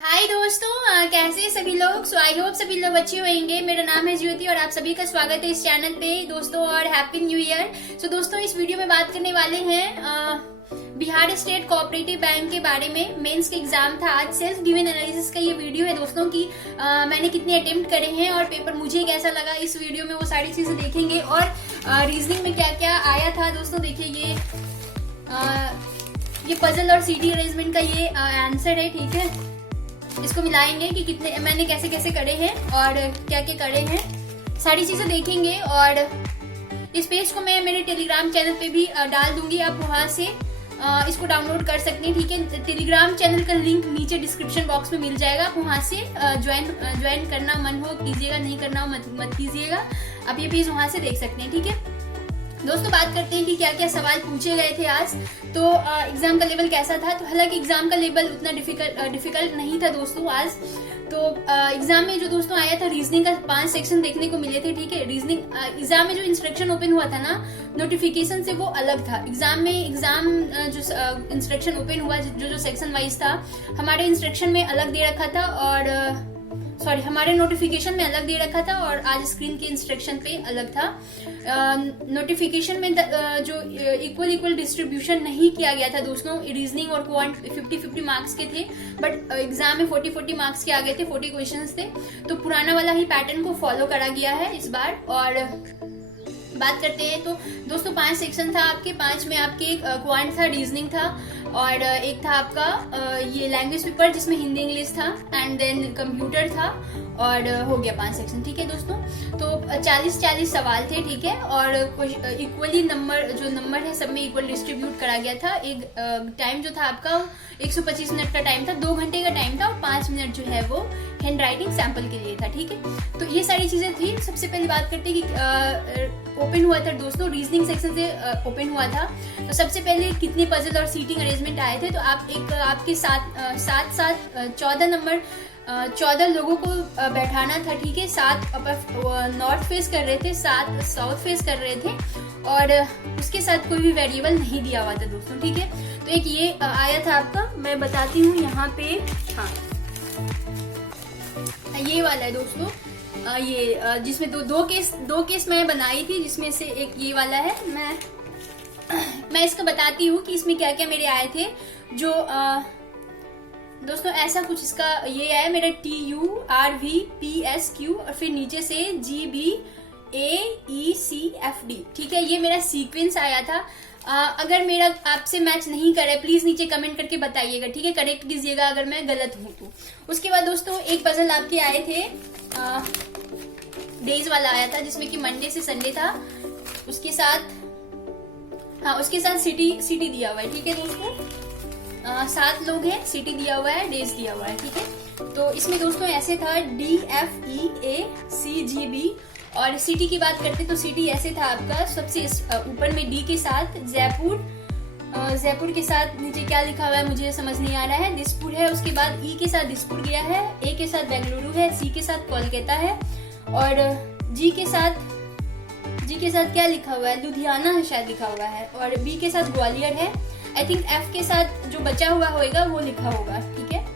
हाय दोस्तों, कैसे हैं सभी लोग। सो आई होप सभी लोग अच्छे होंगे। मेरा नाम है ज्योति और आप सभी का स्वागत है इस चैनल पे दोस्तों, और हैप्पी न्यू ईयर। सो दोस्तों, इस वीडियो में बात करने वाले हैं बिहार स्टेट कोऑपरेटिव बैंक के बारे में। मेंस का एग्जाम था आज। सेल्फ गिवन एनालिसिस का ये वीडियो है दोस्तों की मैंने कितने अटेम्प्ट करे हैं और पेपर मुझे कैसा लगा, इस वीडियो में वो सारी चीजें देखेंगे। और रीजनिंग में क्या क्या आया था दोस्तों, देखिए ये पजल और सीडी अरेंजमेंट का ये आंसर है, ठीक है। इसको मिलाएंगे कि कितने मैंने कैसे कैसे करे हैं और क्या क्या करे हैं, सारी चीजें देखेंगे। और इस पेज को मैं मेरे टेलीग्राम चैनल पे भी डाल दूंगी, आप वहां से इसको डाउनलोड कर सकते हैं, ठीक है। टेलीग्राम चैनल का लिंक नीचे डिस्क्रिप्शन बॉक्स में मिल जाएगा, आप वहां से ज्वाइन करना मन हो कीजिएगा, नहीं करना हो मत कीजिएगा। आप ये पेज वहां से देख सकते हैं, ठीक है। दोस्तों, बात करते हैं कि क्या क्या सवाल पूछे गए थे आज। तो एग्जाम का लेवल कैसा था। तो हालांकि एग्जाम का लेवल उतना डिफिकल्ट नहीं था दोस्तों आज। तो एग्जाम में जो दोस्तों आया था, रीजनिंग का 5 सेक्शन देखने को मिले थे, ठीक है। रीजनिंग एग्जाम में जो इंस्ट्रक्शन ओपन हुआ था ना नोटिफिकेशन से, वो अलग था। एग्जाम जो इंस्ट्रक्शन ओपन हुआ, जो सेक्शन वाइज था, हमारे इंस्ट्रक्शन में अलग दे रखा था और हमारे नोटिफिकेशन में अलग दे रखा था और आज स्क्रीन के इंस्ट्रक्शन पे अलग था। नोटिफिकेशन में जो इक्वल डिस्ट्रीब्यूशन नहीं किया गया था दोस्तों। रीजनिंग और क्वांट 50-50 मार्क्स के थे, बट एग्जाम में 40-40 मार्क्स के आ गए थे, 40 क्वेश्चंस थे। तो पुराना वाला ही पैटर्न को फॉलो करा गया है इस बार। और बात करते हैं तो दोस्तों, 5 सेक्शन था आपके। 5 में आपके क्वांट था, रीजनिंग था, और एक था आपका ये लैंग्वेज पेपर जिसमें हिंदी इंग्लिश था, एंड देन कंप्यूटर था, और हो गया 5 सेक्शन, ठीक है दोस्तों। तो 40-40 सवाल थे, ठीक है। और इक्वली नंबर है सब में इक्वल डिस्ट्रीब्यूट करा गया था। एक टाइम जो था आपका 125 मिनट का टाइम था, 2 घंटे का टाइम था, और 5 मिनट जो है वो हैंड राइटिंग सैंपल के लिए था, ठीक है। तो ये सारी चीजें थी। सबसे पहले बात करते हैं कि ओपन हुआ था दोस्तों, रीजनिंग सेक्शन से ओपन हुआ था। तो सबसे पहले कितने पजल और सीटिंग अरेंजमेंट आए थे। तो आपके साथ 14 लोगों को बैठाना था, ठीक है। 7 नॉर्थ फेस कर रहे थे, 7 साउथ फेस कर रहे थे, और उसके साथ कोई भी वेरिएबल नहीं दिया हुआ था दोस्तों, ठीक है। तो एक ये आया था आपका, मैं बताती हूँ यहाँ पे। हाँ, ये वाला है दोस्तों। ये जिसमें दो केस मैं बनाई थी, जिसमें से एक ये वाला है। मैं इसका बताती हूँ कि इसमें क्या क्या मेरे आए थे। जो दोस्तों ऐसा कुछ इसका ये है मेरा TURVPSQ, और फिर नीचे से GBAECFD, ठीक है। ये मेरा सीक्वेंस आया था। अगर मेरा आपसे मैच नहीं करे, प्लीज नीचे कमेंट करके बताइएगा, ठीक है। करेक्ट कीजिएगा अगर मैं गलत हूं तो। उसके बाद दोस्तों एक पजल आपके आए थे, डेज वाला आया था, जिसमें कि मंडे से संडे था। उसके साथ सिटी दिया हुआ है, ठीक है दोस्तों। 7 लोग हैं, सिटी दिया हुआ है, डेज दिया हुआ है, ठीक है। तो इसमें दोस्तों ऐसे था DFEACGB। और सिटी की बात करते तो सिटी ऐसे था आपका, सबसे ऊपर में डी के साथ जयपुर के साथ नीचे क्या लिखा हुआ है मुझे समझ नहीं आ रहा है, दिसपुर है। उसके बाद ई के साथ दिसपुर गया है, ए के साथ बेंगलुरु है, सी के साथ कोलकाता है, और जी के साथ क्या लिखा हुआ है, लुधियाना है शायद लिखा हुआ है, और बी के साथ ग्वालियर है। आई थिंक एफ के साथ जो बचा हुआ होगा वो लिखा होगा, ठीक है।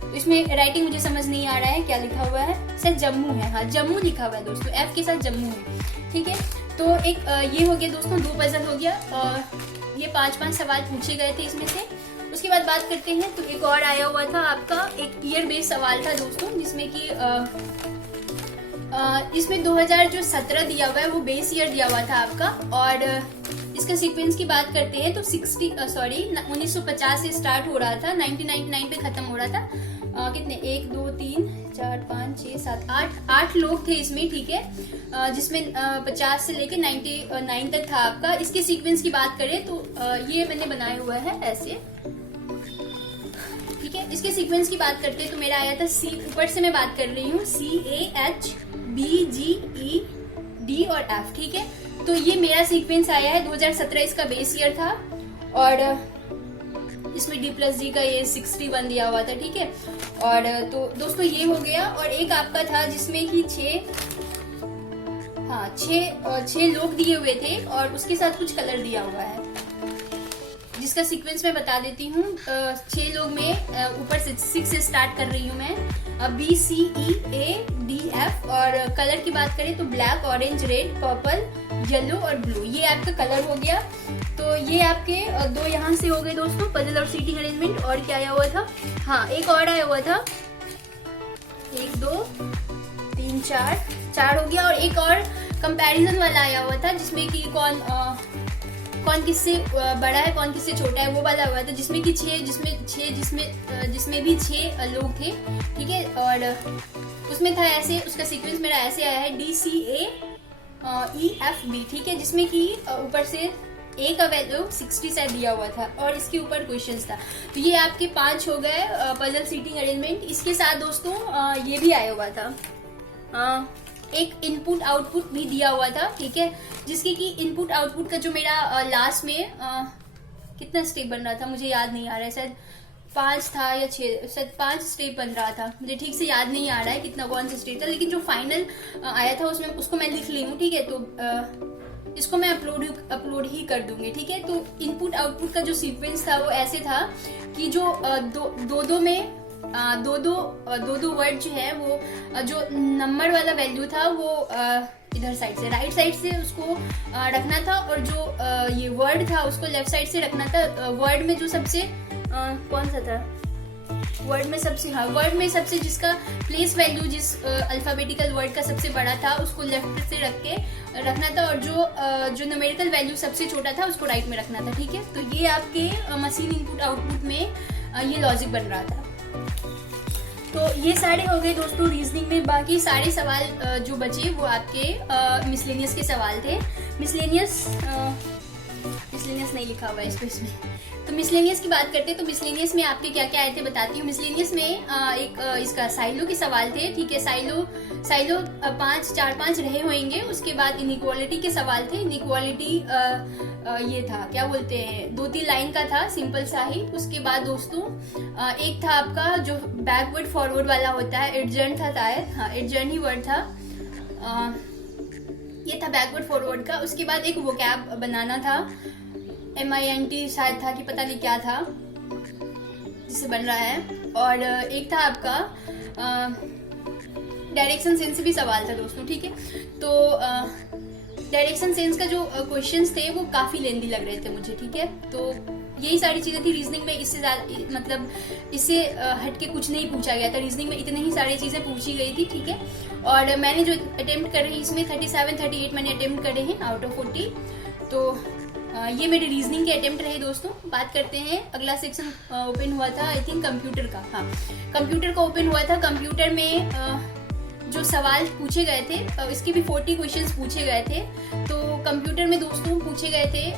तो इसमें राइटिंग मुझे समझ नहीं आ रहा है क्या लिखा हुआ है, शायद जम्मू है। हाँ, जम्मू लिखा हुआ है दोस्तों, एफ के साथ जम्मू है, ठीक है। तो एक ये हो गया दोस्तों, 2 पजल हो गया। ये 5-5 सवाल पूछे गए थे इसमें से। उसके बाद बात करते हैं तो एक और आया हुआ था आपका, एक ईयर बेस्ड सवाल था दोस्तों, जिसमें कि इसमें 2017 दिया हुआ है, वो बेस ईयर दिया हुआ था आपका। और इसका सीक्वेंस की बात करते हैं तो 1950 से स्टार्ट हो रहा था, 1999 पे खत्म हो रहा था। कितने 1 2 3 4 5 6 7 8 लोग थे इसमें, ठीक है। जिसमें 50 से लेके 99 तक था आपका। इसके सीक्वेंस की बात करें तो ये मैंने बनाया हुआ है ऐसे, ठीक है। इसके सीक्वेंस की बात करते हैं तो मेरा आया था सी, ऊपर से मैं बात कर रही हूँ, CAHBGED और F, ठीक है। तो ये मेरा सीक्वेंस आया है, 2017 इसका बेस ईयर था, और इसमें D+D का ये 61 दिया हुआ था, ठीक है। और तो दोस्तों ये हो गया। और एक आपका था जिसमें कि 6 लोग दिए हुए थे, और उसके साथ कुछ कलर दिया हुआ है, जिसका सीक्वेंस मैं बता देती हूँ। 6 लोग में ऊपर से 6 से स्टार्ट कर रही हूँ मैं। BCEADF। और कलर की बात करें तो black, orange, red, purple, yellow और ब्लू, ये आपका कलर हो गया। तो ये आपके 2 यहाँ से हो गए दोस्तों, पजल और सीटिंग अरेंजमेंट। और क्या आया हुआ था, हाँ एक और आया हुआ था, 1 2 3 4 हो गया। और एक और कंपैरिजन वाला आया हुआ था, जिसमें कि कौन किससे बड़ा है, कौन किससे छोटा है, वो वाला हुआ था, जिसमें कि 6 जिसमें भी 6 लोग थे, ठीक है। और उसमें था ऐसे, उसका सीक्वेंस मेरा ऐसे आया है DCAEFB, ठीक है, जिसमें कि ऊपर से ए का वैल्यू 60 से दिया हुआ था और इसके ऊपर क्वेश्चंस था। तो ये आपके 5 हो गए पजल सीटिंग अरेंजमेंट। इसके साथ दोस्तों ये भी आया हुआ था, एक इनपुट आउटपुट भी दिया हुआ था, ठीक है, जिसके कि इनपुट आउटपुट का जो मेरा लास्ट में कितना स्टेप बन रहा था मुझे याद नहीं आ रहा है, शायद 5 था या 6, शायद 5 स्टेप बन रहा था, मुझे ठीक से याद नहीं आ रहा है कितना कौन सा स्टेप था, लेकिन जो फाइनल आया था उसमें उसको मैं लिख ली हूँ, ठीक है। तो इसको मैं अपलोड ही कर दूंगी, ठीक है। तो इनपुट आउटपुट का जो सीक्वेंस था वो ऐसे था कि जो दो में दो वर्ड जो है वो जो नंबर वाला वैल्यू था वो इधर साइड से, राइट साइड से उसको रखना था, और जो ये वर्ड था उसको लेफ्ट साइड से रखना था। वर्ड में जो सबसे कौन सा था, वर्ड में सबसे जिसका प्लेस वैल्यू जिस अल्फाबेटिकल वर्ड का सबसे बड़ा था उसको लेफ्ट से रखना था, और जो न्यूमेरिकल वैल्यू सबसे छोटा था उसको राइट में रखना था, ठीक है। तो ये आपके मशीन इनपुट आउटपुट में ये लॉजिक बन रहा था। तो ये सारे हो गए दोस्तों रीजनिंग में। बाकी सारे सवाल जो बचे वो आपके मिसलेनियस के सवाल थे। मिसलेनियस नहीं लिखा हुआ है इसमें। तो मिसलेनियस की बात करते हैं, तो मिसलेनियस में आपके क्या क्या आए थे बताती हूँ। मिसलेनियस में एक इसका साइलो के सवाल थे, ठीक है। साइलो 4-5 रहे होंगे। उसके बाद इनइक्वालिटी के सवाल थे। इनइक्वालिटी ये था, क्या बोलते हैं, 2-3 लाइन का था, सिंपल सा ही। उसके बाद दोस्तों एक था आपका जो बैकवर्ड फॉरवर्ड वाला होता है, एडजर्न था शायद, हाँ एडजर्न ही वर्ड था, ये था बैकवर्ड फॉरवर्ड का। उसके बाद एक वोकैब बनाना था, MINT शायद था कि पता नहीं क्या था जिससे बन रहा है। और एक था आपका डायरेक्शन सेंस से भी सवाल था दोस्तों, ठीक है। तो डायरेक्शन सेंस का जो क्वेश्चंस थे वो काफी लेंदी लग रहे थे मुझे, ठीक है। तो यही सारी चीजें थी रीजनिंग में। इससे ज्यादा मतलब इससे हटके कुछ नहीं पूछा गया था रीजनिंग में, इतनी ही सारी चीजें पूछी गई थी, ठीक है। और मैंने जो अटेम्प्ट कर रही इसमें 37-38 मैंने अटेम्प्ट करे हैं आउट ऑफ 40। तो ये मेरे रीजनिंग के अटेम्प्ट रहे दोस्तों। बात करते हैं, अगला सेक्शन ओपन हुआ था आई थिंक कंप्यूटर का, हाँ कंप्यूटर का ओपन हुआ था। कंप्यूटर में जो सवाल पूछे गए थे इसके भी 40 क्वेश्चंस पूछे गए थे। तो कंप्यूटर में दोस्तों पूछे गए थे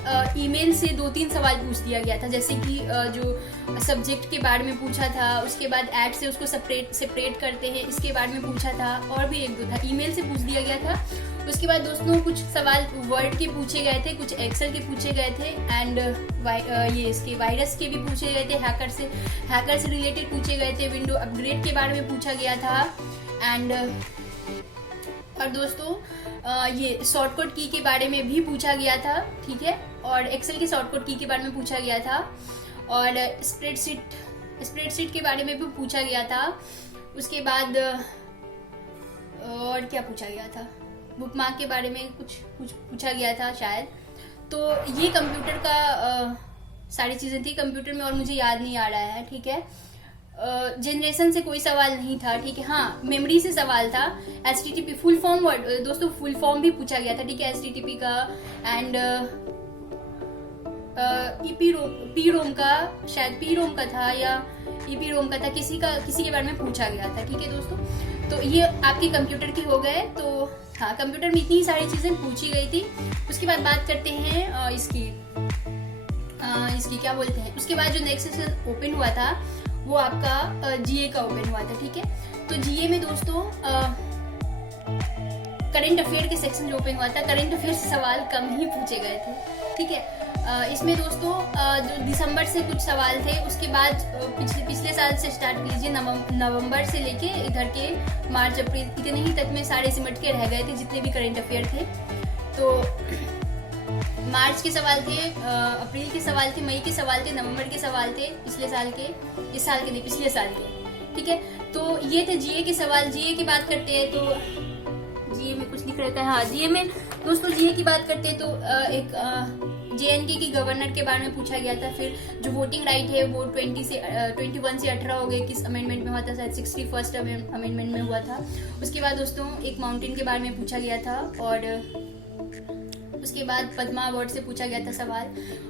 ईमेल से 2-3 सवाल पूछ दिया गया था, जैसे कि जो सब्जेक्ट के बारे में पूछा था, उसके बाद ऐड से उसको सेपरेट करते हैं इसके बारे में पूछा था, और भी 1-2 था, ईमेल से पूछ दिया गया था। उसके बाद दोस्तों कुछ सवाल वर्ड के पूछे गए थे, कुछ एक्सेल के पूछे गए थे, एंड ये इसके वायरस के भी पूछे गए थे, हैकर से रिलेटेड पूछे गए थे, विंडो अपग्रेड के बारे में पूछा गया था, एंड और दोस्तों ये शॉर्टकट की के बारे में भी पूछा गया था, ठीक है। और एक्सेल की शॉर्टकट की के बारे में पूछा गया था, और स्प्रेडशीट के बारे में भी पूछा गया था। उसके बाद और क्या पूछा गया था, बुकमार्क के बारे में कुछ पूछा गया था शायद। तो ये कंप्यूटर का सारी चीजें थी कंप्यूटर में, और मुझे याद नहीं आ रहा है, ठीक है। जनरेशन से कोई सवाल नहीं था, ठीक है। हाँ मेमोरी से सवाल था। HTTP फुल फॉर्म वर्ड दोस्तों, फुल फॉर्म भी पूछा गया था, ठीक है, HTTP का, एंड EPROM का, शायद PROM का था या EPROM का था, किसी के बारे में पूछा गया था, ठीक है दोस्तों। तो ये आपके कंप्यूटर के हो गए। तो हाँ कंप्यूटर में इतनी सारी चीजें पूछी गई थी। उसके बाद बात करते हैं इसकी क्या बोलते हैं, उसके बाद जो नेक्स्ट सेशन ओपन हुआ था वो आपका GA का ओपन हुआ था, ठीक है। तो GA में दोस्तों करंट अफेयर के सेक्शन जो ओपन हुआ था, करंट अफेयर से सवाल कम ही पूछे गए थे, ठीक है। इसमें दोस्तों जो दिसंबर से कुछ सवाल थे, उसके बाद पिछले साल से स्टार्ट कीजिए, नवंबर से लेके इधर के मार्च अप्रैल इतने ही तक में सारे सिमट के रह गए थे जितने भी करंट अफेयर थे। तो मार्च के सवाल थे, अप्रैल के सवाल थे, मई के सवाल थे, नवंबर के सवाल थे, पिछले साल के, इस साल के नहीं, पिछले साल के, ठीक है। तो ये थे जीए के सवाल। जीए की बात करते हैं तो जीए में कुछ लिख रहता है, हाँ जीए में दोस्तों, जीए की बात करते हैं तो एक जेएनके की गवर्नर के बारे में पूछा गया था। फिर जो वोटिंग राइट है वो 21 से 18 हो गए, किस अमेंडमेंट में हुआ था, शायद 61st अमेंडमेंट में हुआ था। उसके बाद दोस्तों एक माउंटेन के बारे में पूछा गया था, और उसके बाद पद्मा अवार्ड से पूछा गया था सवाल।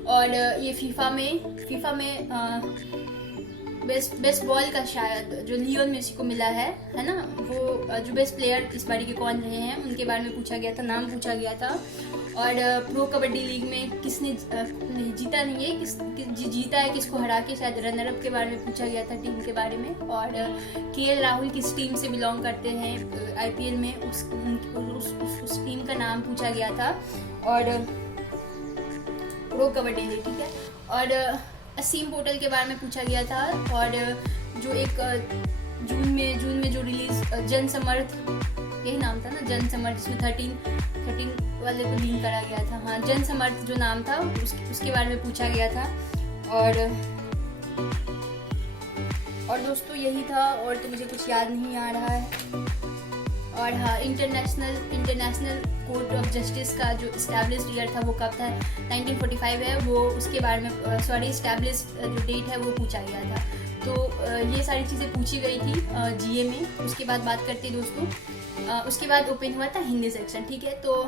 और ये फीफा में बेस्ट बॉल का शायद जो लियोन मेसी को मिला है ना, वो जो बेस्ट प्लेयर इस बारी के कौन रहे हैं उनके बारे में पूछा गया था, नाम पूछा गया था। और प्रो कबड्डी लीग में किसने जीता नहीं है, जीता है, किसको हरा के, शायद रनर अप के बारे में पूछा गया था, टीम के बारे में। और केएल राहुल किस टीम से बिलोंग करते हैं आईपीएल में, उस टीम का नाम पूछा गया था। और प्रो कबड्डी लीग, ठीक है। और असीम पोर्टल के बारे में पूछा गया था। और जो एक जून में जो रिलीज जनसमर्थ, यही नाम था ना, जनसमर्थ, जिसमें 13 वाले को लिंक करा गया था, हाँ जनसमर्थ जो नाम था उसके बारे में पूछा गया था। और दोस्तों यही था, और तो मुझे कुछ याद नहीं आ रहा है। और हाँ, इंटरनेशनल कोर्ट ऑफ जस्टिस का जो इस्टेब्लिश्ड ईयर था वो कब था, 1945 है वो, उसके बारे में इस्टेब्लिश्ड जो डेट है वो पूछा गया था। तो ये सारी चीज़ें पूछी गई थी जीए में। उसके बाद बात करते हैं दोस्तों, उसके बाद ओपन हुआ था हिंदी सेक्शन, ठीक है। तो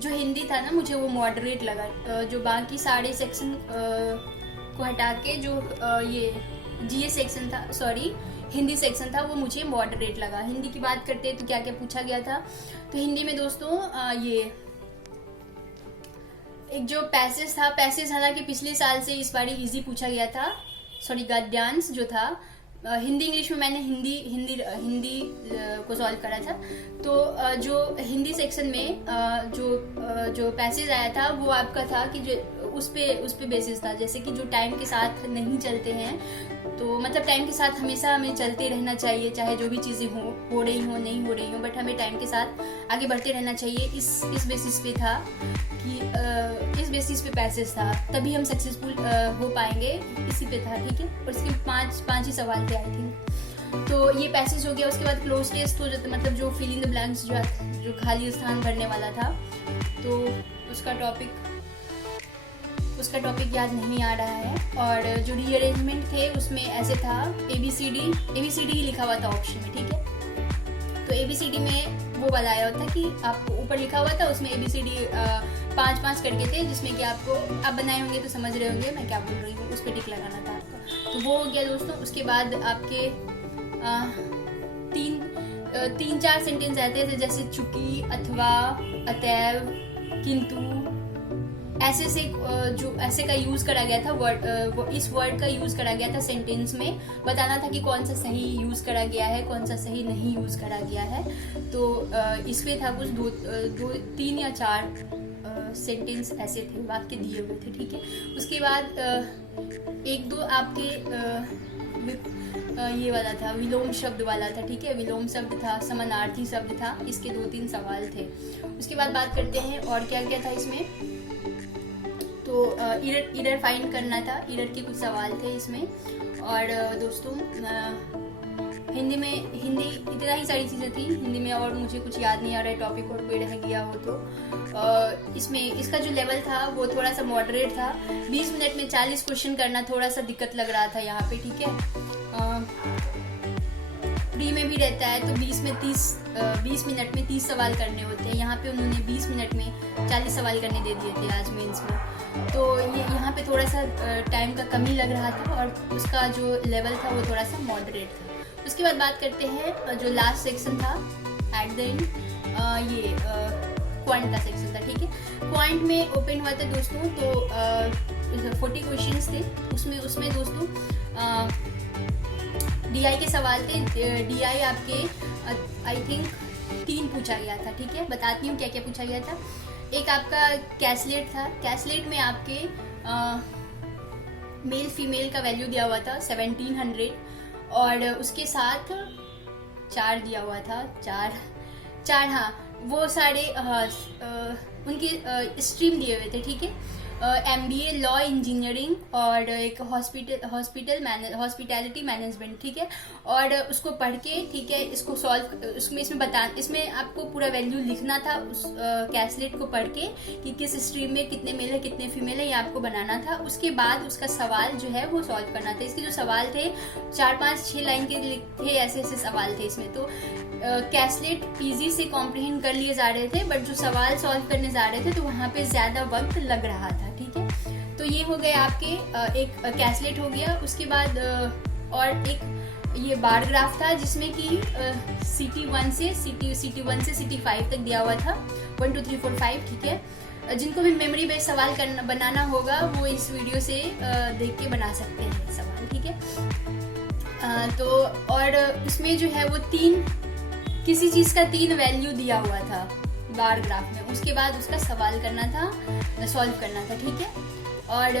जो हिंदी था ना, मुझे वो मॉडरेट लगा, जो बाकी सारे सेक्शन को हटा के जो ये जीए सेक्शन था, हिंदी सेक्शन था, वो मुझे मॉडरेट लगा। हिंदी की बात करते हैं तो क्या क्या पूछा गया था। तो हिंदी में दोस्तों ये एक जो पैसेज हालांकि पिछले साल से इस बार इजी पूछा गया था, गद्यांश जो था हिंदी इंग्लिश में, मैंने हिंदी को सॉल्व करा था। तो जो हिंदी सेक्शन में जो पैसेज आया था वो आपका था कि जो उस पे बेसिस था, जैसे कि जो टाइम के साथ नहीं चलते हैं, तो मतलब टाइम के साथ हमेशा हमें चलते रहना चाहिए, चाहे जो भी चीज़ें हो रही हो नहीं हो रही हो, बट हमें टाइम के साथ आगे बढ़ते रहना चाहिए। इस बेसिस पे था कि इस बेसिस पे पैसेज था, तभी हम सक्सेसफुल हो पाएंगे, इसी पे था, ठीक है। और इसके पांच ही सवाल थे आई थिंक। तो ये पैसेज हो गया। उसके बाद क्लोज टेस्ट हो जाता, मतलब जो फिल इन द ब्लैंक्स जो खाली स्थान भरने वाला था, तो उसका टॉपिक याद नहीं आ रहा है। और जो रीअरेंजमेंट थे उसमें ऐसे था, ABCD ही लिखा हुआ था ऑप्शन में, ठीक है। तो ABCD में वो बताया होता कि आपको ऊपर लिखा हुआ था, उसमें ABCD 5 करके थे, जिसमें कि आप बनाए होंगे तो समझ रहे होंगे मैं क्या बोल रही हूँ, उस पर टिक लगाना था आपका। तो वो हो गया दोस्तों। उसके बाद आपके 3-4 सेंटेंस आते थे, जैसे चूंकि, अथवा, अतएव, किंतु, ऐसे का यूज करा गया था, इस वर्ड का यूज करा गया था सेंटेंस में, बताना था कि कौन सा सही यूज करा गया है, कौन सा सही नहीं यूज करा गया है। तो इसमें था कुछ 3 या 4 सेंटेंस ऐसे थे, वाक्य दिए हुए थे, ठीक है। उसके बाद 1-2 आपके ये वाला था, विलोम शब्द वाला था, ठीक है, विलोम शब्द था, समानार्थी शब्द था, इसके 2-3 सवाल थे। उसके बाद बात करते हैं और क्या क्या था इसमें। तो इरर फाइंड करना था, इरर के कुछ सवाल थे इसमें। और दोस्तों हिंदी इतना ही सारी चीज़ें थी हिंदी में, और मुझे कुछ याद नहीं आ रहा है, टॉपिक और कोई रह गया हो तो। इसमें इसका जो लेवल था वो थोड़ा सा मॉडरेट था। 20 मिनट में 40 क्वेश्चन करना थोड़ा सा दिक्कत लग रहा था यहाँ पे, ठीक है। प्री में भी रहता है तो 20 मिनट में 30 सवाल करने होते हैं, यहाँ पे उन्होंने 20 मिनट में 40 सवाल करने दे दिए थे आज मेंस में। तो ये यहाँ पे थोड़ा सा टाइम का कमी लग रहा था, और उसका जो लेवल था वो थोड़ा सा मॉडरेट था। उसके बाद बात करते हैं जो लास्ट सेक्शन था एट द एंड, ये क्वांट का सेक्शन था, ठीक है। क्वांट में ओपन हुआ था दोस्तों, तो 40 क्वेश्चंस थे उसमें दोस्तों DI के सवाल थे। DI आपके आई थिंक 3 पूछा गया था, ठीक है। बताती हूँ क्या क्या पूछा गया था। एक आपका कैसलेट था, कैसलेट में आपके मेल फीमेल का वैल्यू दिया हुआ था 1700, और उसके साथ 4 दिया हुआ था, 4 हाँ, वो सारे उनके स्ट्रीम दिए हुए थे, ठीक है। MBA लॉ इंजीनियरिंग और एक हॉस्पिटैलिटी मैनेजमेंट, ठीक है। और उसको पढ़ के, ठीक है, इसको सॉल्व, इसमें आपको पूरा वैल्यू लिखना था उस कैसलेट को पढ़ के कि किस स्ट्रीम में कितने मेल है कितने फीमेल है, ये आपको बनाना था। उसके बाद उसका सवाल जो है वो सॉल्व करना था। इसके जो सवाल थे 4, 5, 6 लाइन के थे, ऐसे ऐसे सवाल थे इसमें। तो कैसलेट इजी से कॉम्प्रिहेंड कर लिए जा रहे थे, बट जो सवाल सॉल्व करने जा रहे थे तो वहाँ पे ज्यादा वक्त लग रहा था, ठीक है। तो ये हो गए आपके एक कैसलेट हो गया। उसके बाद और एक ये बार ग्राफ था जिसमें कि CT1 से CT5 तक दिया हुआ था, 1 2 3 4 5, ठीक है। जिनको भी मेमोरी बेस्ड सवाल बनाना होगा वो इस वीडियो से देख के बना सकते हैं सवाल, ठीक है। तो और इसमें जो है वो किसी चीज का 3 वैल्यू दिया हुआ था बार ग्राफ में। उसके बाद उसका सवाल करना था, सॉल्व करना था, ठीक है। और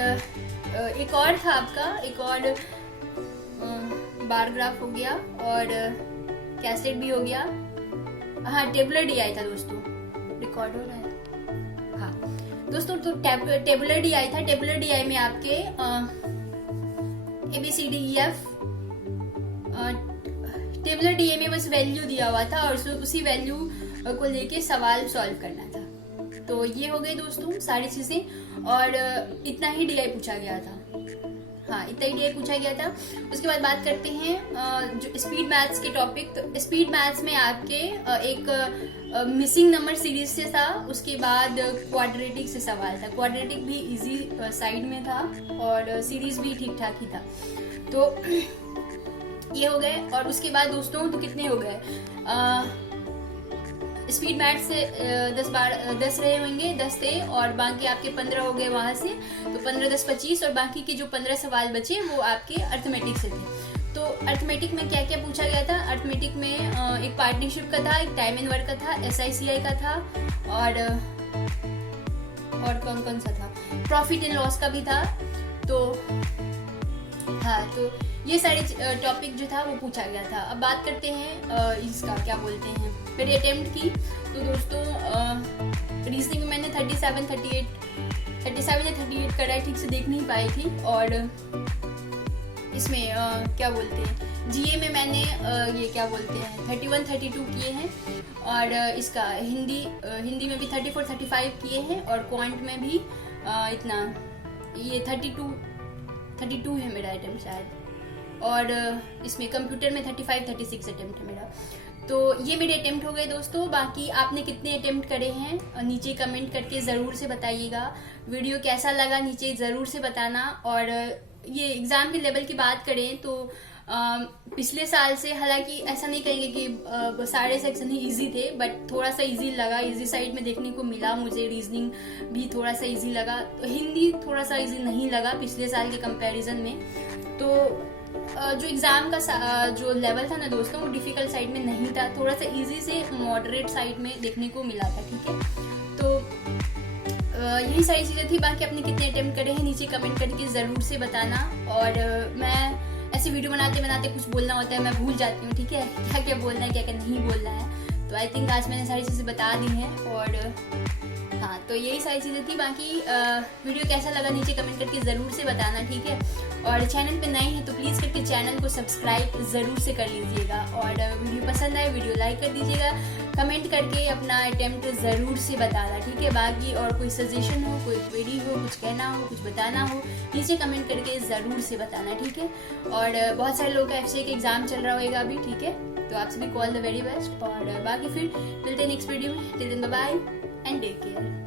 एक और था आपका, एक और बार ग्राफ हो गया और कैसेट भी हो गया। हाँ, टेबुलर DI था दोस्तों, रिकॉर्ड हो रहा है। हाँ दोस्तों, तो टेबुलर DI था। टेबुलर DI में आपके ABCDEF, टेबुलर DI में बस वैल्यू दिया हुआ था और उसी वैल्यू को लेके सवाल सॉल्व करना था। तो ये हो गए दोस्तों सारी चीजें, और इतना ही DI पूछा गया था। हाँ, इतना ही DI पूछा गया था। उसके बाद बात करते हैं जो स्पीड मैथ्स के टॉपिक। तो स्पीड मैथ्स में आपके एक मिसिंग नंबर सीरीज से था, उसके बाद क्वाड्रेटिक से सवाल था। क्वाड्रेटिक भी इजी साइड में था और सीरीज भी ठीक ठाक ही था। तो ये हो गए। और उसके बाद दोस्तों तो कितने हो गए, स्पीड मैथ से 10 रहे होंगे, 10 थे, और बाकी आपके 15 हो गए वहां से। तो 15 10 25, और बाकी के जो 15 सवाल बचे वो आपके अर्थमेटिक से थे। तो अर्थमेटिक में क्या क्या पूछा गया था? अर्थमेटिक में एक पार्टनरशिप का था, एक टाइम एंड वर्क का था, SICI का था, और कौन कौन सा था, प्रॉफिट एंड लॉस का भी था। तो हाँ, तो ये सारे टॉपिक जो था वो पूछा गया था। अब बात करते हैं इसका क्या बोलते हैं मेरी अटेम्प्ट की। तो दोस्तों रीजनिंग में मैंने 37 या 38 करा है, ठीक से देख नहीं पाई थी। और इसमें क्या बोलते हैं GA में मैंने ये क्या बोलते हैं 31 32 किए हैं, और इसका हिंदी में भी 34 35 किए हैं, और क्वांट में भी इतना ये 32 है मेरा अटेम्प्ट शायद, और इसमें कंप्यूटर में 35 36 अटेम्प्ट है मेरा। तो ये मेरे अटेम्प्ट हो गए दोस्तों। बाकी आपने कितने अटेम्प्ट करे हैं नीचे कमेंट करके ज़रूर से बताइएगा। वीडियो कैसा लगा नीचे ज़रूर से बताना। और ये एग्ज़ाम के लेवल की बात करें तो पिछले साल से, हालांकि ऐसा नहीं कहेंगे कि सारे सेक्शन ही इजी थे, बट थोड़ा सा इजी लगा, इजी साइड में देखने को मिला मुझे। रीजनिंग भी थोड़ा सा इजी लगा, तो हिंदी थोड़ा सा इजी नहीं लगा पिछले साल के कंपैरिजन में। तो जो एग्जाम का जो लेवल था ना दोस्तों, वो डिफिकल्ट साइड में नहीं था, थोड़ा सा इजी से मॉडरेट साइड में देखने को मिला था, ठीक है। तो यही सारी चीजें थी। बाकी आपने कितने अटेम्प्ट करे हैं नीचे कमेंट करके जरूर से बताना। और मैं ऐसे वीडियो बनाते कुछ बोलना होता है, मैं भूल जाती हूँ, ठीक है, क्या क्या बोलना है क्या क्या नहीं बोलना है। तो आई थिंक आज मैंने सारी चीजें बता दी हैं। और हाँ, तो यही सारी चीज़ें थी। बाकी वीडियो कैसा लगा नीचे कमेंट करके ज़रूर से बताना, ठीक है। और चैनल पे नए हैं तो प्लीज़ करके चैनल को सब्सक्राइब ज़रूर से कर लीजिएगा। और वीडियो पसंद आए वीडियो लाइक कर दीजिएगा, कमेंट करके अपना अटेम्प्ट ज़रूर से बताना, ठीक है। बाकी और कोई सजेशन हो, कोई क्वेरी हो, कुछ कहना हो, कुछ बताना हो, नीचे कमेंट करके ज़रूर से बताना, ठीक है। और बहुत सारे लोगों का FCI का एग्ज़ाम चल रहा होगा अभी, ठीक है। तो आप सभी को ऑल द वेरी बेस्ट। और बाकी फिर मिलते हैं नेक्स्ट वीडियो में। Till then bye bye and take care.